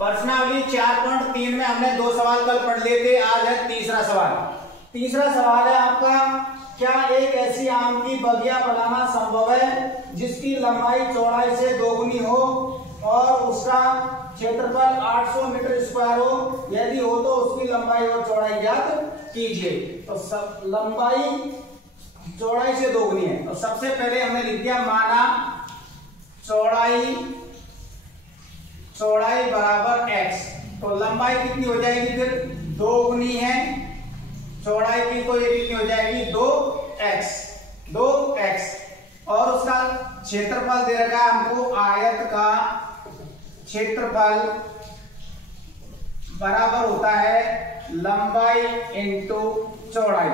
प्रश्नावली 4.3 में हमने 2 सवाल कल पढ़ लिए थे, आज है तीसरा सवाल। तीसरा सवाल है आपका, क्या एक ऐसी आम की बगिया बनाना संभव है जिसकी लंबाई चौड़ाई से दोगुनी हो और उसका क्षेत्रफल 800 मीटर स्क्वायर हो? यदि हो तो उसकी लंबाई और चौड़ाई ज्ञात कीजिए। तो सब लंबाई चौड़ाई से दोगुनी है, तो सबसे पहले हमने लिख दिया माना चौड़ाई बराबर x, तो लंबाई कितनी हो जाएगी फिर? 2 गुनी है चौड़ाई की, तो ये कितनी हो जाएगी? 2x और उसका क्षेत्रफल दे रखा है हमको, आयत का क्षेत्रफल बराबर होता है लंबाई इंटू चौड़ाई।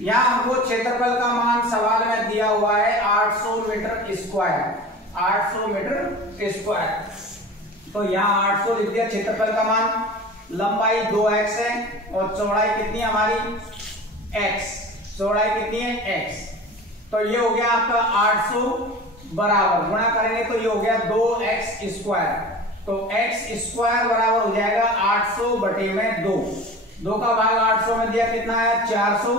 यहां हमको क्षेत्रफल का मान सवाल में दिया हुआ है 800 मीटर स्क्वायर, 800 मीटर स्क्वायर, तो यहाँ 800 लिख दिया क्षेत्रफल का मान। लंबाई 2x है और चौड़ाई कितनी है हमारी? x, चौड़ाई कितनी है? x, तो ये हो गया आपका 800 बराबर, गुणा करेंगे तो ये हो गया 2x स्क्वायर, तो x स्क्वायर बराबर हो जाएगा 800 बटे में 2, 2 का भाग 800 में दिया कितना है? 400,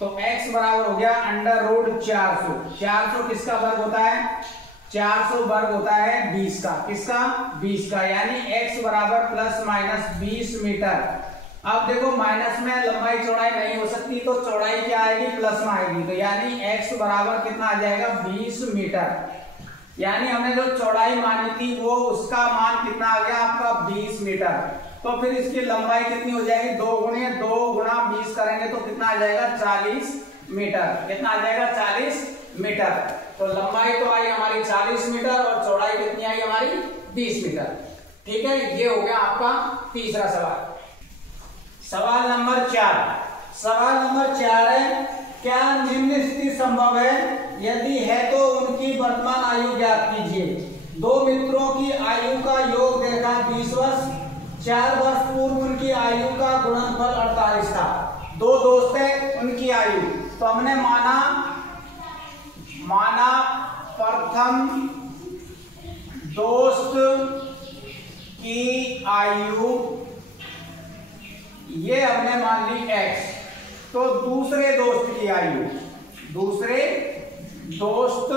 तो x बराबर हो गया √400। 400 किसका वर्ग होता है? 400 वर्ग होता है 20 का, किसका? 20 का, यानी x बराबर प्लस माइनस 20 मीटर। अब देखो माइनस में लंबाई चौड़ाई नहीं हो सकती, तो चौड़ाई क्या आएगी? प्लस में आएगी, तो यानी x बराबर कितना आ जाएगा? 20 मीटर। यानी हमने जो चौड़ाई मानी थी वो उसका मान कितना आ गया आपका? 20 मीटर। तो फिर इसकी लंबाई कितनी हो जाएगी? 2 गुणा 20 करेंगे तो कितना आ जाएगा? 40 मीटर। कितना आ जाएगा? 40 मीटर। तो लंबाई तो आई हमारी 40 मीटर और चौड़ाई कितनी आई हमारी? 20 मीटर। ठीक है, ये हो गया आपका तीसरा सवाल। सवाल नंबर 4। सवाल नंबर 4 है, क्या निम्न स्थिति संभव है? यदि है तो उनकी वर्तमान आयु ज्ञात कीजिए। 2 मित्रों की आयु का योग देखा 20 वर्ष, 4 वर्ष पूर्व उनकी आयु का गुणनफल 48 था। 2 दोस्त हैं, उनकी आयु, तो हमने माना प्रथम दोस्त की आयु, ये हमने मान ली x, तो दूसरे दोस्त की आयु, दूसरे दोस्त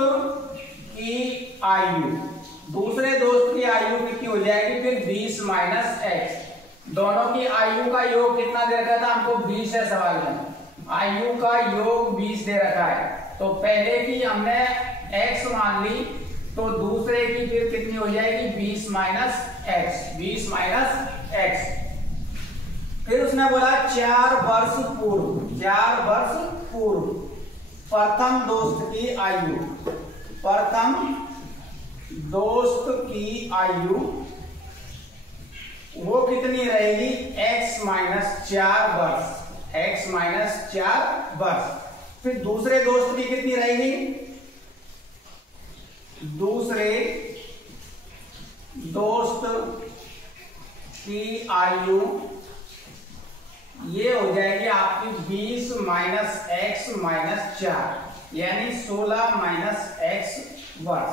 की आयु कितनी हो जाएगी फिर? 20 माइनस x। दोनों की आयु का योग कितना दे रखा था हमको? 20 है सवाल में, आयु का योग 20 दे रखा है, तो पहले की हमने x मान ली, तो दूसरे की फिर कितनी हो जाएगी? 20 माइनस x, 20 माइनस x। फिर उसने बोला 4 वर्ष पूर्व प्रथम दोस्त की आयु वो कितनी रहेगी? x माइनस 4 वर्ष। फिर दूसरे दोस्त की कितनी रहेगी? दूसरे दोस्त की आयु ये हो जाएगी आपकी 20 माइनस x माइनस 4, यानी 16 माइनस x वर्ष।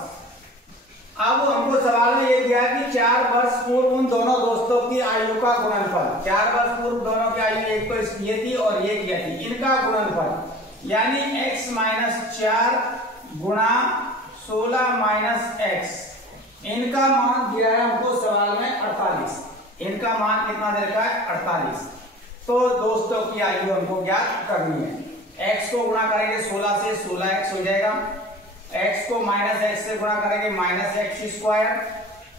अब हमको सवाल में ये दिया कि 4 वर्ष पूर्व उन दोनों दोस्तों की आयु का गुणनफल, 4 वर्ष पूर्व दोनों की आयु, एक तो ये थी और ये क्या थी, इनका गुणनफल, यानी x माइनस 4 गुणा 16 माइनस x, इनका मान दिया है हमको सवाल में 48। इनका मान कितना दे रखा है? 48। तो दोस्तों की आयु हमको ज्ञात करनी है। x को गुणा करेंगे 16 से, 16x हो जाएगा, x को माइनस x से गुणा करेंगे माइनस x स्क्वायर,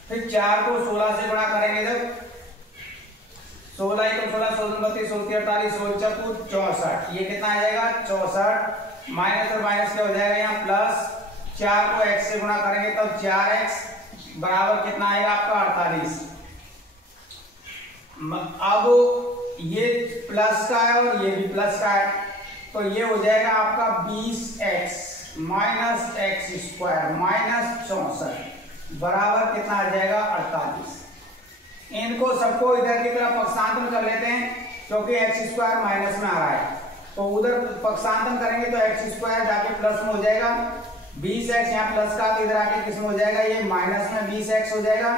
फिर 4 को 16 से गुणा करेंगे जब 16 1 16 16 32 48 16 64, ये कितना आ जाएगा? 64 माइनस और माइनस क्या हो जाएगा यहाँ? प्लस 4 को x से गुणा करेंगे तब 4x बराबर कितना आएगा आपका? 48। अब ये प्लस का है और ये भी प्लस का है, तो ये हो जाएगा आपका 20x minus x square minus 64 बराबर कितना आ जाएगा? 48। इनको सबको इधर की तरफ पक्षांतरण कर लेते हैं, क्योंकि x स्क्वायर माइनस में आ रहा है, तो उधर पक्षांतरण करेंगे तो x स्क्वायर जाके प्लस में हो जाएगा, 20x यहाँ प्लस का, तो इधर आके किसमें हो जाएगा? ये माइनस में 20x हो जाएगा,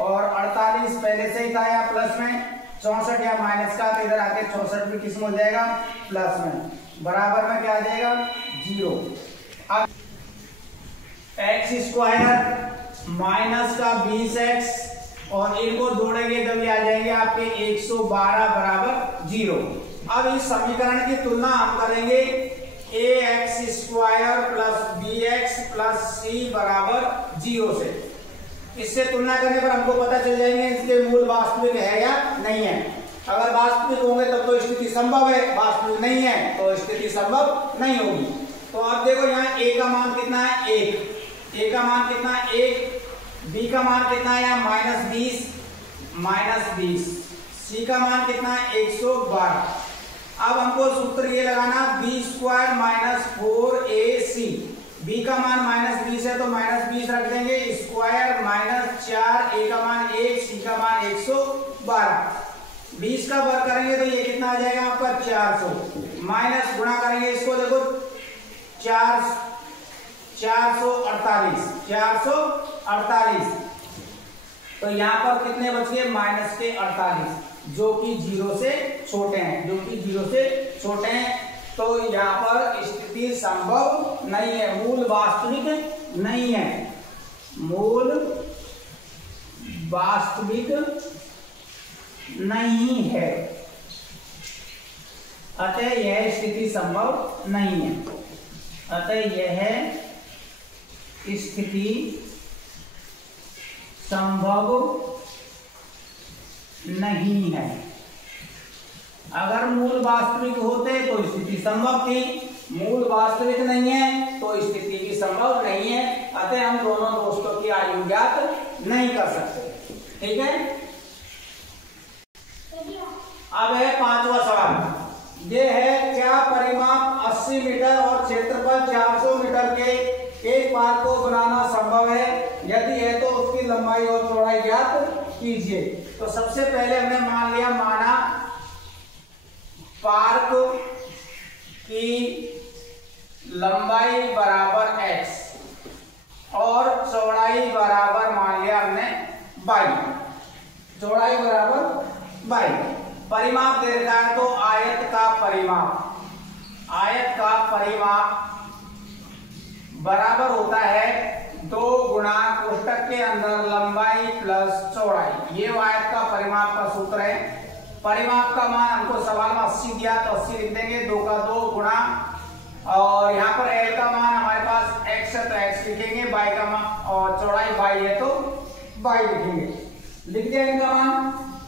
और 48 पहले से ही था या प्लस में 64 या माइनस का, तो इधर आके 64 भी किस में हो जाएगा प्लस में, बराबर में क्या आ जाएगा 0। अब एक्स स्क्वायर माइनस का 20x और इनको जोड़ेंगे तब ये आ जाएंगे आपके 112 बराबर 0। अब इस समीकरण की तुलना हम करेंगे ax square plus bx plus c बराबर 0 से। इससे तुलना करने पर हमको पता चल जाएंगे इसके मूल वास्तविक है या नहीं है। अगर वास्तविक होंगे तब तो स्थिति संभव है, वास्तविक नहीं है तो स्थिति संभव नहीं होगी। तो अब देखो यहाँ a का मान कितना है 1, a का मान कितना है 1, b का मान कितना है यहाँ -20, c का मान कितना है 112। अब हमको सूत्र ये लगाना b square minus 4ac, b का मान -20 है तो -20 रख देंगे, स्क्वायर माइनस 4, a का मान 1, c का मान 112। 20 का वर्ग करेंगे तो ये कितना आ जाएगा आपका 400, माइनस गुणा करेंगे इसको देखो 448, तो यहाँ पर कितने बच गए माइनस के 48, जो कि 0 से छोटे हैं, जो कि 0 से छोटे हैं। तो यहाँ पर स्थिति संभव नहीं है, मूल वास्तविक नहीं है, मूल वास्तविक नहीं है, अतः यह स्थिति संभव नहीं है, अतः यह स्थिति संभव नहीं है। अगर मूल वास्तविक होते तो स्थिति संभव थी, मूल वास्तविक नहीं है तो स्थिति भी संभव नहीं है, अतः हम दोनों दोस्तों की आयु ज्ञात नहीं कर सकते। ठीक है, अब है 5वां सवाल। ये है क्या परिमाप 80 मीटर और क्षेत्रफल 400 मीटर के एक पार्क को बनाना संभव है, यदि है तो उसकी लंबाई और चौड़ाई ज्ञात कीजिए। तो सबसे पहले हमने माना पार्क की लंबाई बराबर x और चौड़ाई बराबर मान लिया हमने y, चौड़ाई बराबर y। परिमाप दे रखा है तो आयत का परिमाप बराबर होता है 2 गुणा कोष्टक के अंदर लंबाई प्लस चौड़ाई। ये आयत का परिमाप का सूत्र है। परिमाप का मान हमको सवाल में 80 दिया तो 80 लिख देंगे, 2 का 2 गुणा, और यहाँ पर L का मान हमारे पास x है तो x लिखेंगे, y का मान और चौड़ाई y है तो y लिखेंगे, लिख दिया इनका मान।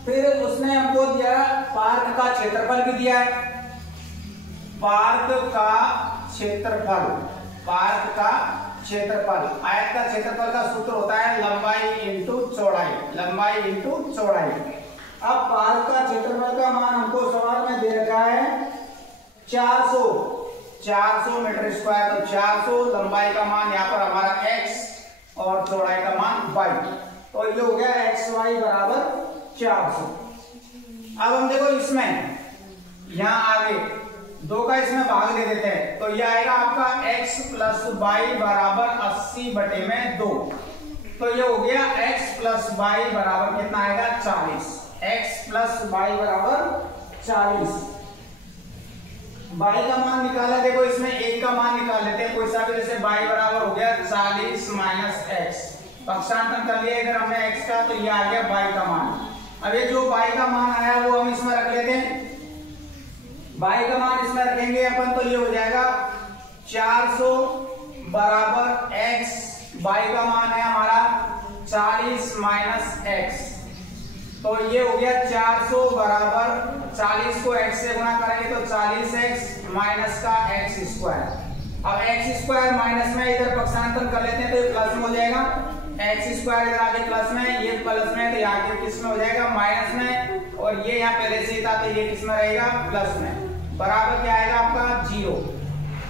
फिर उसने हमको दिया पार्क का क्षेत्रफल भी दिया है, पार्क का क्षेत्रफल, आयत का क्षेत्रफल का सूत्र होता है लंबाई इंटू चौड़ाई। अब पार्क का क्षेत्रफल का मान हमको सवाल में दे रखा है 400 मीटर स्क्वायर, तो 400, लंबाई का मान यहाँ पर हमारा x और चौड़ाई का मान y, तो ये हो गया xy बराबर 400। अब हम देखो इसमें यहाँ आगे 2 का इसमें भाग दे देते हैं तो ये आएगा आपका x प्लस y बराबर 80/2, तो ये हो गया x प्लस y बराबर कितना आएगा 40, x प्लस y बराबर 40। y का मान निकाला, देखो इसमें 1 का मान निकाल लेते हैं कोई सा भी, जैसे y बराबर हो गया 40 माइनस x, पक्षांतर कर लिया इधर हमने x का, तो ये आ गया y का मान। अब ये जो y का मान आया वो हम इसमें रख लेते हैं, y का मान इसमें रखेंगे अपन तो ये हो जाएगा 400 बराबर x, y का मान है हमारा 40 माइनस x, तो ये हो गया 400 बराबर 40 को x से गुणा करेंगे तो 40x माइनस का x स्क्वायर। अब x स्क्वायर माइनस में इधर पक्षांतर कर लेते हैं तो ये प्लस में हो जाएगा, x स्क्वायर इधर आगे प्लस में, ये प्लस में, तो यहाँ के किस में हो जाएगा माइनस में, और ये यहाँ पहले से ही था तो ये किस में रहेगा प्लस में, बराबर क्या आएगा आपका 0।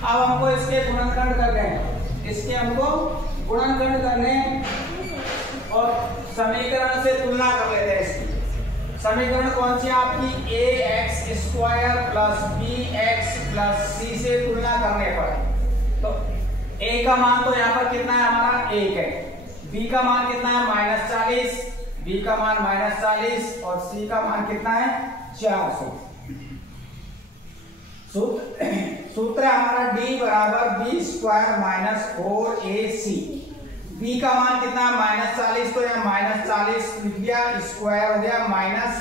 अब हमको इसके गुणनखंड करने हैं, इसके हमको गुणनखंड करने और समीकरण से तुलना कर लेते हैं। इसकी समीकरण कौन सी आपकी ax square plus bx plus c से तुलना करने पर, तो a का मान तो यहाँ पर कितना है हमारा 1 है, b का मान कितना है -40, b का मान -40 और c का मान कितना है 400। सूत्र हमारा d बराबर b square minus 4ac। b का मान कितना है -40, तो यहाँ -40 लिख दिया, स्क्वायर हो गया माइनस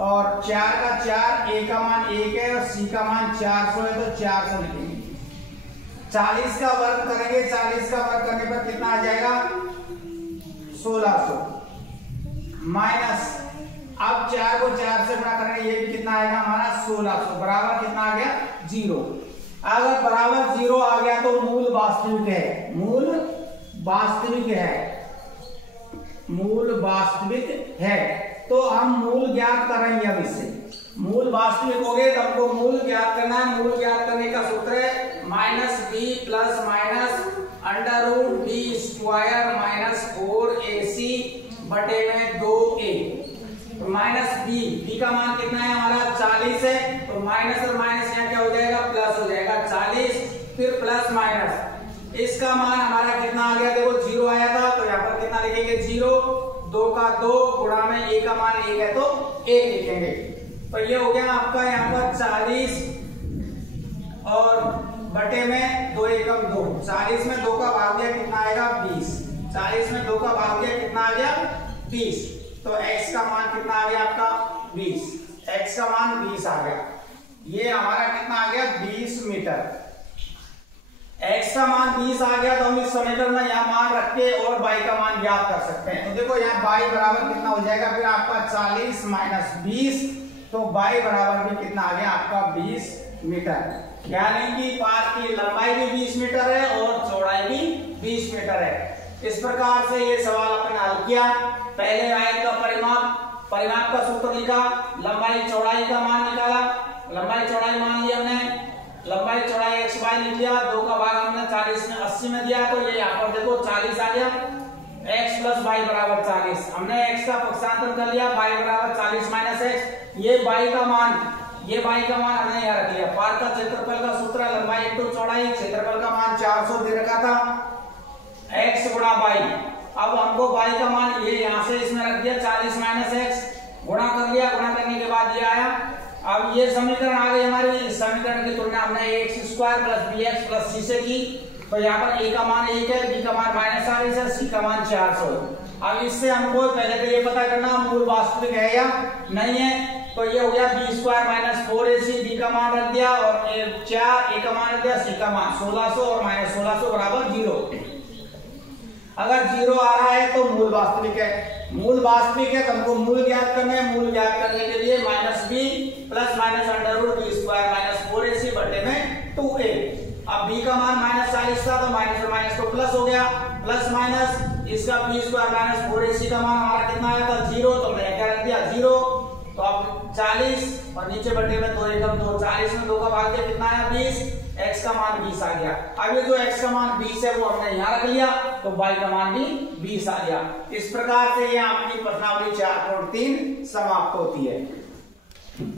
और 4 का 4, a का मान 1 है और c का मान 400 है, तो 400 लिखेंगे। 40 का वर्ग करेंगे, 40 का वर्ग करने पर कितना आ जाएगा 1600 माइनस, अब 4 को 4 से गुणा करेंगे, ये कितना आएगा हमारा 1600 बराबर कितना आ गया 0। अगर बराबर 0 आ गया तो मूल वास्तविक है, मूल वास्तविक है, मूल वास्तविक है। तो हम मूल ज्ञात करेंगे। अब इससे मूल वास्तविक हो गए तो हमको मूल ज्ञात करना है। मूल ज्ञात करने का सूत्र है -b plus minus √b square minus 4ac बटे में 2a। तो -b का मान कितना है हमारा 40 है, तो माइनस और माइनस यहाँ क्या हो जाएगा प्लस हो जाएगा 40, फिर प्लस माइनस इसका मान हमारा कितना आ गया, देखो 0 आया था, तो यहाँ पर कितना लिखेंगे 0, 2 का 2 गुणा में a का मान 1 है तो 1 लिखेंगे। तो ये हो गया आपका यहाँ पर 40 और बटे में 2 एकम 2, 40 में 2 का भाग दिया कितना आएगा 20, 40 में 2 का भाग दिया कितना आ गया 20। तो x का मान कितना आ गया आपका 20, x का मान 20 आ गया। ये हमारा कितना आ गया 20 मीटर। x का मान 20 आ गया तो हम इस समीकरण में यहाँ मान रख के और y का मान ज्ञात कर सकते हैं। तो देखो यहाँ y बराबर कितना हो जाएगा फिर आपका 40 माइनस 20, तो y बराबर भी कितना आ गया आपका 20 मीटर। यानी कि पार की लंबाई भी 20 मीटर है और चौड़ाई भी 20 मीटर है। इस प्रकार से ये सवाल अपन हल किया। पहले आयत का परिमाप का सूत्र लिखा, लंबाई चौड़ाई का मान निकाला, लंबाई चौड़ाई मान लिया हमने, लंबाई चौड़ाई x y लिख लिया, 2 का भाग हमने 40 में 80 में दिया, तो ये यहाँ पर देखो 40 आ गया, x प्लस y बराबर 40। हमने x का पक्षांतर कर लिया, y बराबर 40 माइनस x। ये y का मान हमने यहाँ रख लिया। पार का क्षेत्रफल का सूत्र लंबाई इंटू चौड़ाई, क्षेत्रफल का मान 400 दे रखा था, x गुणा y। अब हमको y का मान ये यहाँ से इसमें रख दिया 40 माइनस x, गुणा कर लिया, गुणा करने के बाद ये आया। अब ये समीकरण आ गई हमारी, इस समीकरण की तुलना हमने x square plus bx plus c से की, तो यहाँ पर a का मान 1 है, b का मान -40 है, c का मान 400 है। अब इससे हमको पहले तो ये पता करना मूल वास्तविक है या नहीं है। तो ये हो गया b square minus 4ac, b का मान रख दिया और 4, a का मान रख दिया, c का मान 1600 और -1600 बराबर 0। अगर 0 आ रहा है तो मूल वास्तविक है, मूल वास्तविक है तो हमको मूल ज्ञात करना है। मूल ज्ञात करने के लिए -b plus minus √b square minus 4ac बटे में 2a। अब b का मान -40 था तो माइनस और माइनस तो प्लस हो गया, प्लस माइनस इसका b स्क्वायर माइनस 4ac का मान हमारा कितना आया था 0, तो मैंने क्या रख दिया 0। तो अब 40 और नीचे बटे में 2 एकम 2, 40 में 2 का भाग दिया कितना आया 20, x का मान 20 आ गया। अब ये जो x का मान 20 है वो हमने यहाँ रख लिया, तो y का मान भी 20 आ गया। इस प्रकार से ये आपकी प्रश्नावली 4.3 समाप्त होती है।